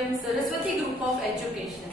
Medium Saraswati Group of Education.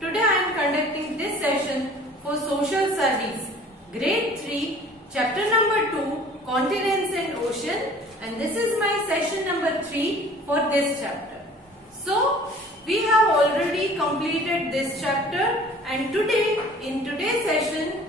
Today I am conducting this session for Social Studies, Grade 3, Chapter number 2, Continents and Ocean, and this is my session number 3 for this chapter. So, we have already completed this chapter, and today, in today's session,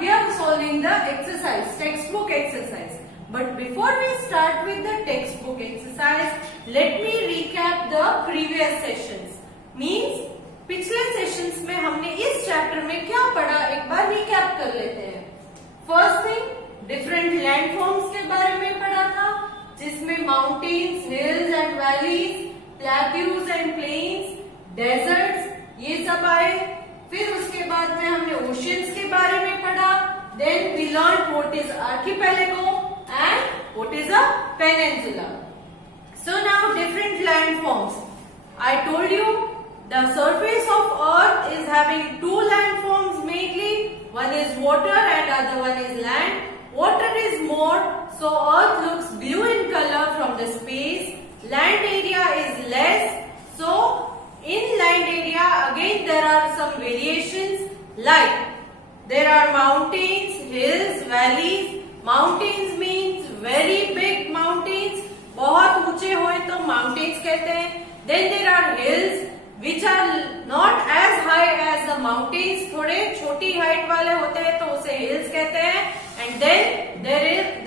we are solving the exercise, textbook exercise. But before we start with the textbook exercise, let me recap the previous sessions. Means पिछले sessions में हमने इस chapter में क्या पढ़ा, एक बार recap कर लेते हैं. फर्स्ट थिंग, डिफरेंट लैंडफॉर्म्स के बारे में पढ़ा था, जिसमें mountains, hills and valleys, plateaus and plains, deserts, ये सब आए. फिर उसके बाद में हमने ओशियंस के बारे में पढ़ा. Then we learn what is archipelago and what is a peninsula. So now different landforms. I told you the surface of earth is having two landforms mainly. One is water and other one is land. Water is more, so earth looks blue in color from the space. Land area is less, so in land area again there are some variations, like there are mountains, hills, valleys. Mountains means very big mountains, बहुत ऊंचे हुए तो mountains कहते हैं. Then there are hills which are not as high as the mountains, थोड़े छोटी height वाले होते हैं तो उसे hills कहते हैं. And then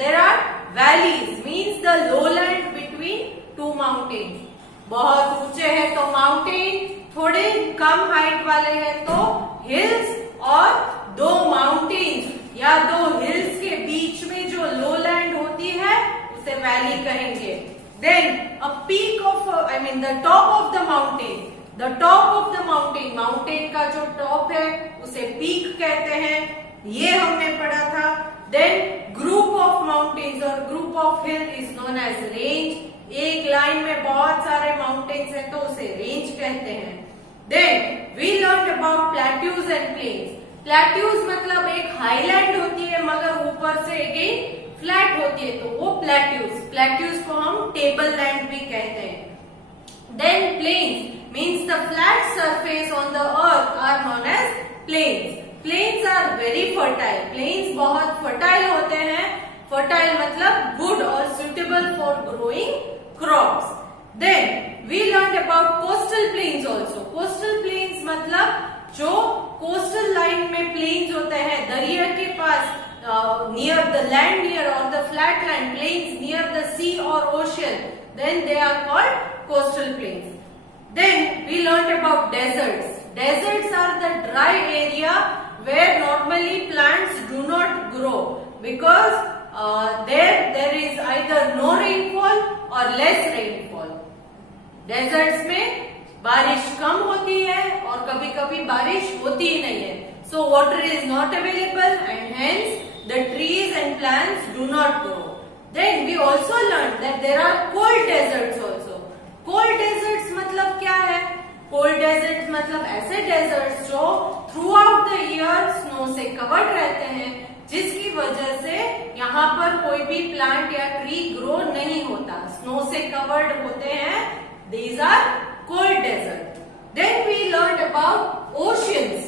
there are valleys, means the lowland between two mountains. बहुत ऊंचे हैं तो mountain, थोड़े कम height वाले हैं तो hills, और दो mountains या दो हिल्स के बीच में जो लोलैंड होती है उसे वैली कहेंगे. Then a peak of the top of the mountain. The top of the mountain, mountain का जो टॉप है उसे पीक कहते हैं, ये हमने पढ़ा था. देन ग्रुप ऑफ माउंटेन्स और group of hill is known as range. एक लाइन में बहुत सारे माउंटेन्स हैं तो उसे रेंज कहते हैं. Then we learn about plateaus and plains. Plateaus मतलब एक हाईलैंड होती है मगर ऊपर से अगेन फ्लैट होती है तो वो प्लेट्यूज. प्लेट्यूज को हम टेबल लैंड भी कहते हैं. Then plains means the flat surface on the earth are known as plains. Plains are very fertile. Plains बहुत फर्टाइल होते हैं. फर्टाइल मतलब गुड और suitable for growing crops. Then we learn about coastal plains also. Coastal plains मतलब जो coastal line में planes होते हैं दरिया के पास, near the land, near or the flat land, plains near the sea or ocean, then they are called coastal plains. Then we learn about deserts. Deserts are the dry area where normally plants do not grow because there is either no rainfall or less rainfall. Deserts में बारिश कम होती है और कभी कभी बारिश होती ही नहीं है. So water is not available and hence the trees and plants do not grow. Then we also learn that there are cold deserts also. Cold deserts मतलब क्या है? कोल्ड डेजर्ट्स मतलब ऐसे डेजर्ट्स जो throughout the year snow से covered रहते हैं, जिसकी वजह से यहाँ पर कोई भी प्लांट या ट्री ग्रो नहीं होता, स्नो से कवर्ड होते हैं. These are cold desert. Then we learned about oceans.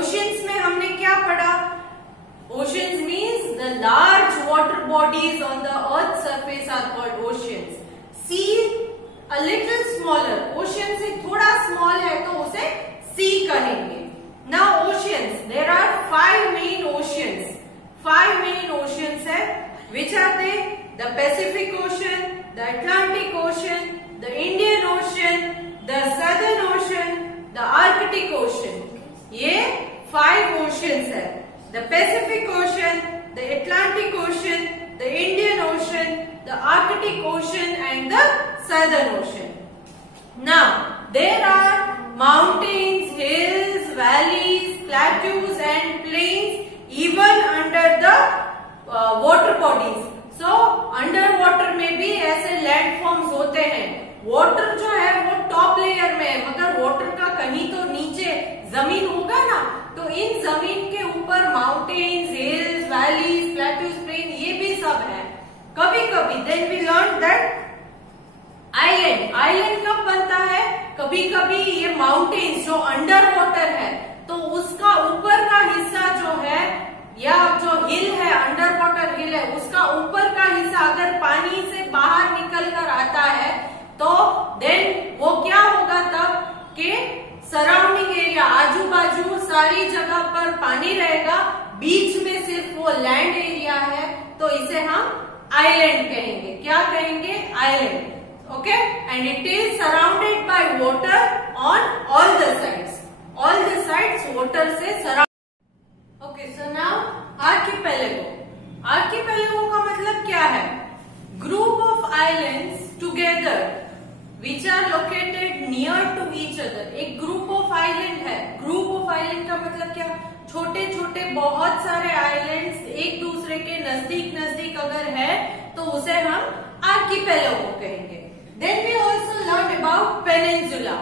Oceans में हमने क्या पढ़ा? Oceans means the large water bodies on the earth's surface are called oceans. Sea a little smaller. Ocean से थोड़ा small है तो उसे sea कहेंगे. Now oceans. There are 5 main oceans. 5 main oceans है. Which are they? The Pacific Ocean, the Atlantic Ocean, the Indian Ocean, the Southern Ocean, the Arctic Ocean. ये 5 oceans है. The Pacific Ocean, the Atlantic Ocean, the Indian Ocean, the Arctic Ocean and the Southern Ocean. Now there are mountains, hills, valleys, plateaus and plains even under the water bodies. So under water में भी ऐसे landforms होते हैं. Water जो है वो top layer में है मगर वाटर का कहीं तो नीचे जमीन होगा ना, तो इन जमीन के ऊपर mountains, hills, valleys, plateaus, plain ये भी सब है. कभी कभी then we learn that island. Island कब बनता है? कभी कभी ये माउंटेन्स जो अंडर वाटर है तो उसका ऊपर का हिस्सा जो है या जो हिल है, अंडर वाटर हिल है, उसका ऊपर का हिस्सा अगर पानी से बाहर निकल कर आता है तो देन वो क्या होगा तब के सराउंडिंग एरिया, आजू बाजू सारी जगह पर पानी रहेगा, बीच में सिर्फ वो लैंड एरिया है, तो इसे हम आइलैंड कहेंगे। क्या कहेंगे? Island. Okay, and it is surrounded by water on all the sides. All the sides water से surround. Okay, so now archipelago. Archipelago का मतलब क्या है? Group of islands together which are located near to each other. एक group of island है। Group of island का मतलब क्या? छोटे छोटे बहुत सारे आइलैंड्स एक दूसरे के नजदीक नजदीक अगर है तो उसे हम आर्किपेलागो कहेंगे। Then we also learn about peninsula.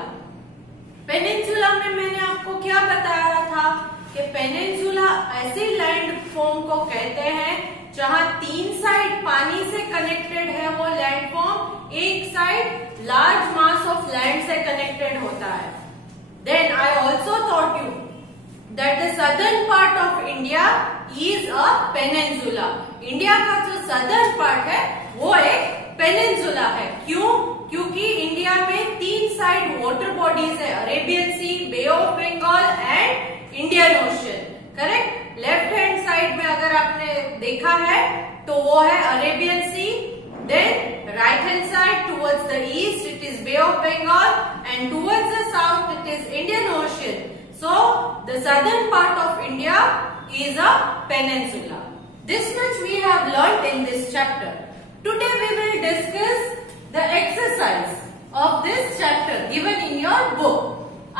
Peninsula में मैंने आपको क्या बताया था कि पेनिनसुला ऐसी लैंड फॉर्म को कहते हैं जहां तीन साइड पानी से कनेक्टेड है वो लैंड फॉर्म, एक side large mass of land से कनेक्टेड होता है। Then I also taught you that the southern part of India is a peninsula. India का जो southern part है वो एक peninsula है। क्यों? क्योंकि इंडिया में तीन साइड वाटर बॉडीज है, Arabian Sea, Bay of Bengal and Indian Ocean. Correct? Left hand side में अगर आपने देखा है तो वो है Arabian Sea, then right hand side towards the east it is Bay of Bengal and towards the south it is Indian Ocean. So, the southern part of India is a peninsula. This much we have learnt in this chapter. Today we will discuss the exercise of this chapter given in your book.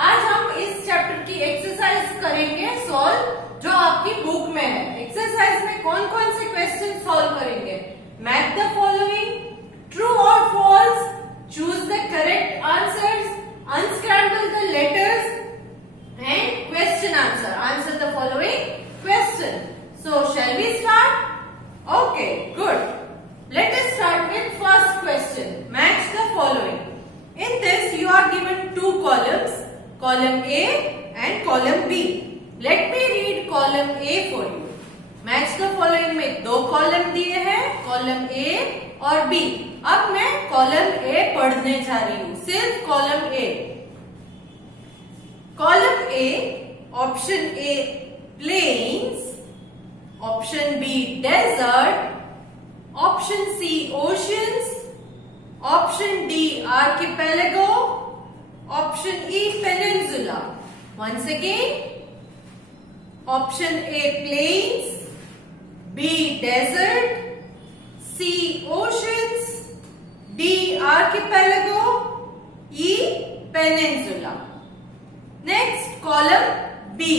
आज हम इस chapter की exercise करेंगे solve जो आपकी book में है। Exercise में कौन कौन से क्वेश्चन सॉल्व करेंगे? मैच द फॉलोइंग, ट्रू और false, choose the correct answers, unscramble the letters and question answer. Answer the following question. So shall we start? Okay, good. Let us start with first question. Match the following. In this you are given two columns, column A and column B. Let me read column A for you. Match the following में दो column दिए हैं, column A और B. अब मैं column A पढ़ने जा रही हूँ, सिर्फ column A. Column A, option A plains, option B desert, option C oceans, option D archipelago, option E peninsula. Once again, option A plains, B desert, C oceans, D archipelago, E peninsula. Next column B,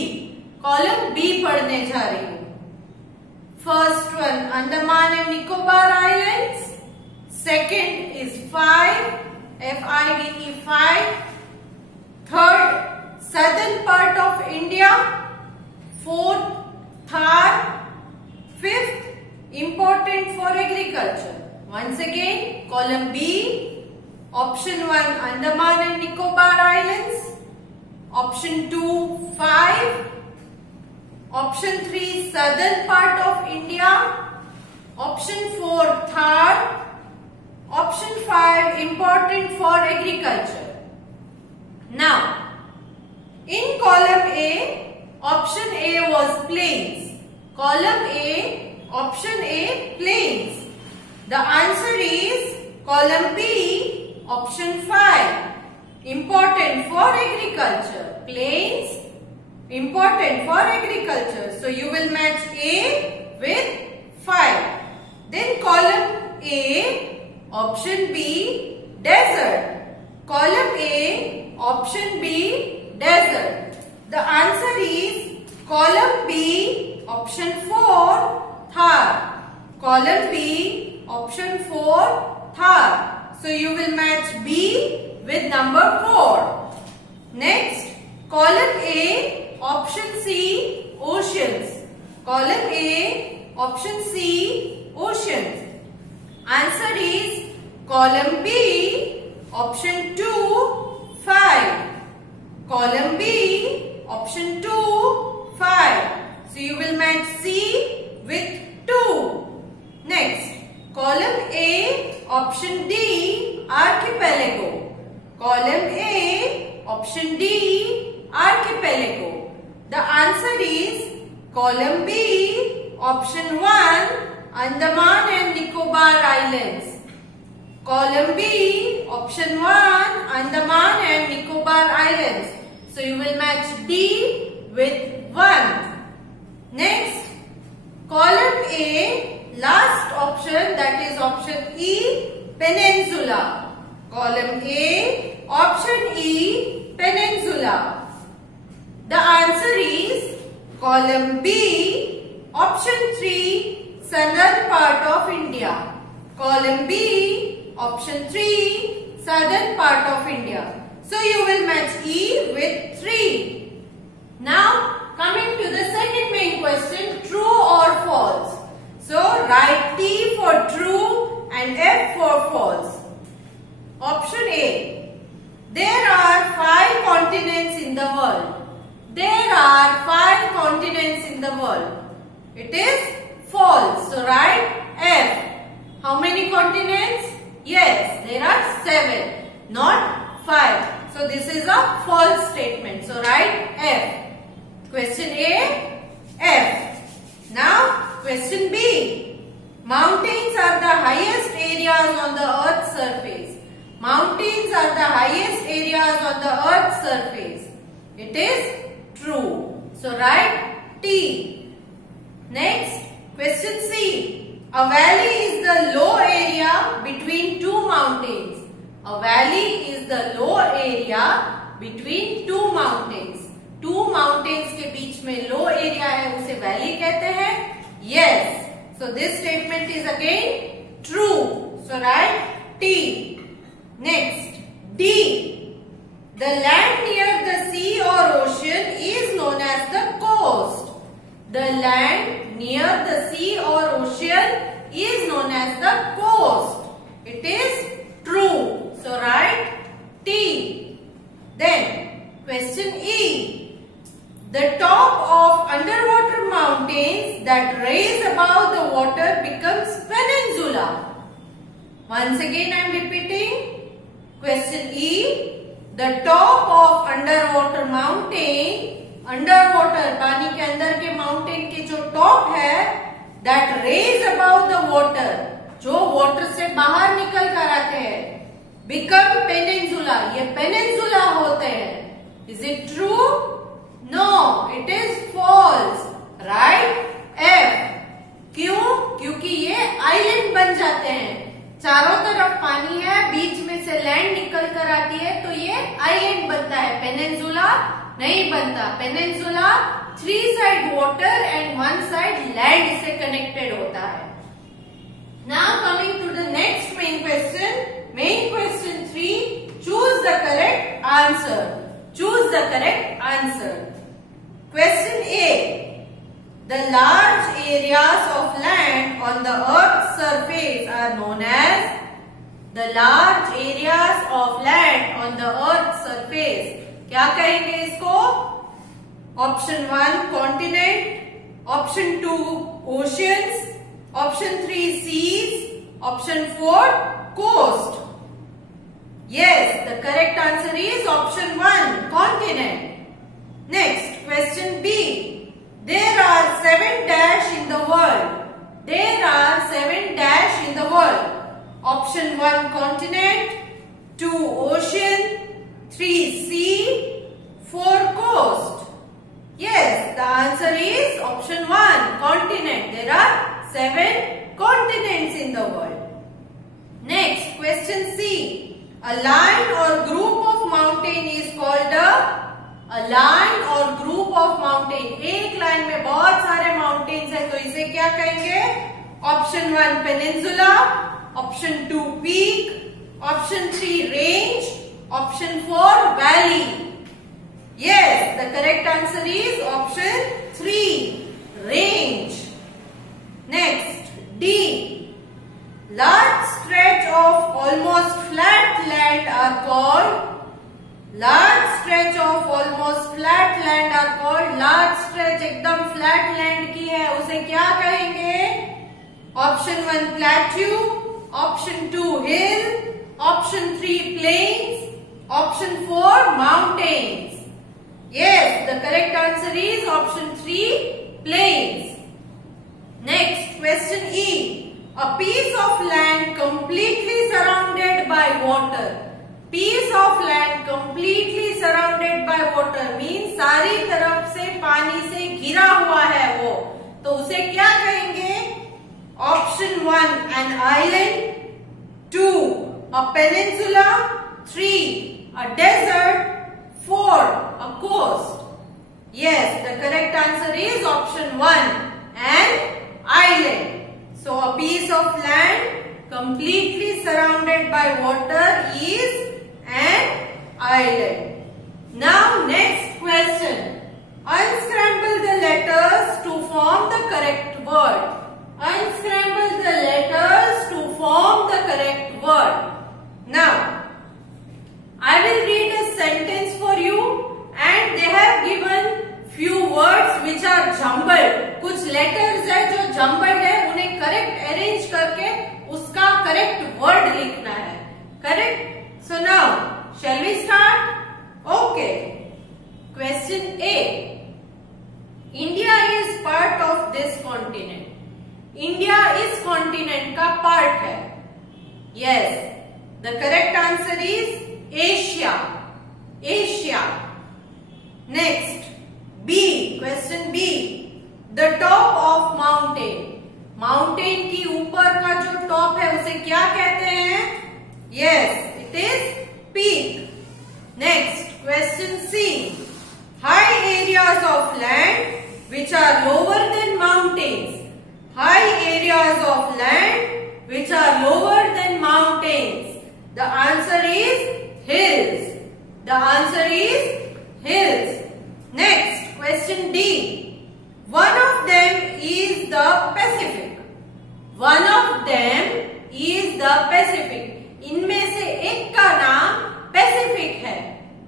column B पढ़ने जा रही हूं। First one Andaman and Nicobar islands, second is 5 FIVE 5, third southern part of India, fourth Thar, fifth important for agriculture. Once again column B, option 1 Andaman and Nicobar islands, option 2 5, option 3 southern part of India, option 4 Thar, option 5 important for agriculture. Now in column A, option A was plains. Column A, option A plains. The answer is column B, option 5. Important for agriculture. Plains, important for agriculture. So you will match A with 5. Then column A, option B, desert. Column A, option B, desert. The answer is column B, option 4, Thar. Column B, option 4, Thar. So you will match B with number 4. Next, column A, option C, oceans. Column A, option C, oceans. Answer is column B, option 2, 5. Column B, option 2, 5. So you will match C with 2. Next, column A, option D, archipelago. Column A, option D, archipelago. The answer is column B, option 1, Andaman and Nicobar Islands. Column B, option 1, Andaman and Nicobar Islands. So you will match D with 1. Next, column A, last option, that is option E, peninsula. Column A, option E, peninsula. The answer is column B, option 3, southern part of India. Column B, option 3, southern part of India. So you will match E with 3. Now coming to the second main question, true or false. So write T for true and F for false. Option A, there are 5 continents in the world. There are 5 continents in the world. It is false. So write F. How many continents? Yes, there are 7, not 5. So this is a false statement. So write F. Question A, F. Now question B. Mountains are the highest areas on the earth's surface. Mountains are the highest areas on the earth's surface. It is true. So write T. Next, question C. A valley is the low area between 2 mountains. A valley is the low area between 2 mountains. 2 mountains के बीच में low area है, उसे valley कहते हैं. Yes. So this statement is again true. So write T. Next, D. The land near the sea or ocean is known as the coast. The land near the sea or ocean is known as the coast. It is true. So write T. Then question E. The top of underwater mountains that rise above the water becomes peninsula. Once again I am repeating. Question E. The top of underwater mountain, underwater पानी के अंदर के mountain के जो top है, that raise above the water, जो water से बाहर निकल कर आते हैं, become peninsula. ये peninsula होते हैं. Is it true? No, it is false. Right? F. क्यों? क्योंकि ये island बन जाते हैं. चारों तरफ पानी है, बीच में से लैंड निकल कर आती है, तो ये आइलैंड बनता है. पेनिनसुला नहीं बनता. Peninsula 3 side water and 1 side land से कनेक्टेड होता है. Now coming to the next main question. Main question 3. Choose the correct answer. Choose the correct answer. Question A. The large areas of land on the earth's surface are known as. The large areas of land on the earth's surface. क्या कहेंगे इसको? Option 1 continent, Option 2 oceans, Option 3 seas, Option 4 coast. Yes, the correct answer is Option 1 continent. Next, question B. There are 7 dash in the world. There are 7 dash in the world. Option 1 continent, 2 ocean, 3 sea, 4 coast. Yes, the answer is option 1 continent. There are 7 continents in the world. Next, question C. A line or group of mountain is called a line or group of mountain. एक line में बहुत सारे mountains है, तो इसे क्या कहेंगे? Option 1 peninsula, Option 2 peak, Option 3 range, Option 4 valley. Yes, the correct answer is Option 3 range. Next, D. Large stretch of almost flat land are called. Large stretch of almost flat land are called, large stretch एकदम flat land की है उसे क्या कहेंगे? Option 1 plateau, Option 2 hill, Option 3 plains, Option 4 mountains. Yes, the correct answer is Option 3 plains. Next, question E. A piece of land completely surrounded by water. Piece of land completely surrounded by water means सारी तरफ से पानी से घिरा हुआ है वो, तो उसे क्या कहेंगे? Option 1 an island, 2 a peninsula, 3 a desert, 4 a coast. Yes, the correct answer is Option 1 an island. So a piece of land completely surrounded by water is an island. Now next question. Unscramble the letters to form the correct word. Unscramble the letters to form the correct word. Now, I will read a sentence for you and they have given few words which are jumbled. कुछ letters है जो jumbled है, उन्हें correct arrange करके उसका correct word लिखना है. Correct? So now, shall we start? Okay. Question A. India is part of this continent. India इस continent का part है. Yes. The correct answer is Asia. Asia. Next. B. Question B. The top of mountain. Mountain की ऊपर का जो top है उसे क्या कहते हैं? Yes. It is peak. Next, question C. High areas of land which are lower than mountains. High areas of land which are lower than mountains. The answer is hills. The answer is hills. Next, question D. One of them is the Pacific. One of them is the Pacific. इनमें से एक का नाम Pacific है,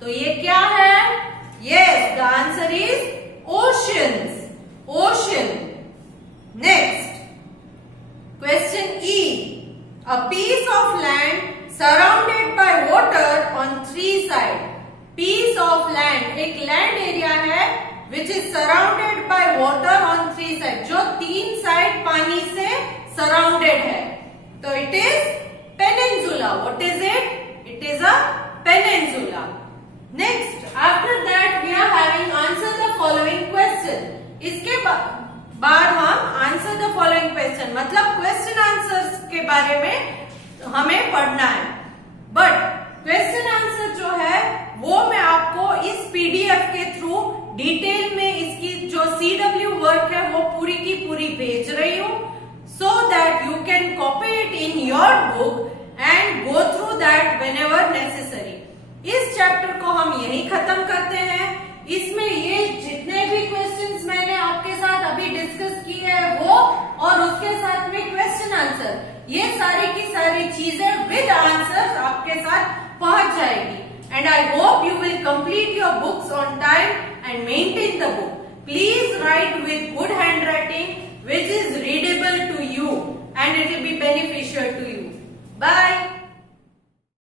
तो ये क्या है? Yes, the answer is oceans. Ocean. Next, question E. A piece of land surrounded by water on 3 sides. Piece of land एक land area है which is surrounded by water on 3 sides. जो 3 side पानी से surrounded है, तो it is peninsula. What is it? It is a peninsula. Next, after that we are having answer the following question. इसके बाद हम answer the following question मतलब question answers के बारे में हमें पढ़ना है. But question answer जो है वो मैं आपको इस PDF के थ्रू डिटेल में इसकी जो CW वर्क है वो पूरी की पूरी भेज रही हूँ, so that you can copy it in your book and go through that whenever necessary. इस चैप्टर को हम यही खत्म करते हैं. इसमें ये जितने भी क्वेश्चंस मैंने आपके साथ अभी डिस्कस किए हैं वो और उसके साथ में क्वेश्चन आंसर, ये सारी की सारी चीजें विद आंसर्स आपके साथ पहुंच जाएगी. And I hope you will complete your books on time and maintain the book. Please write with good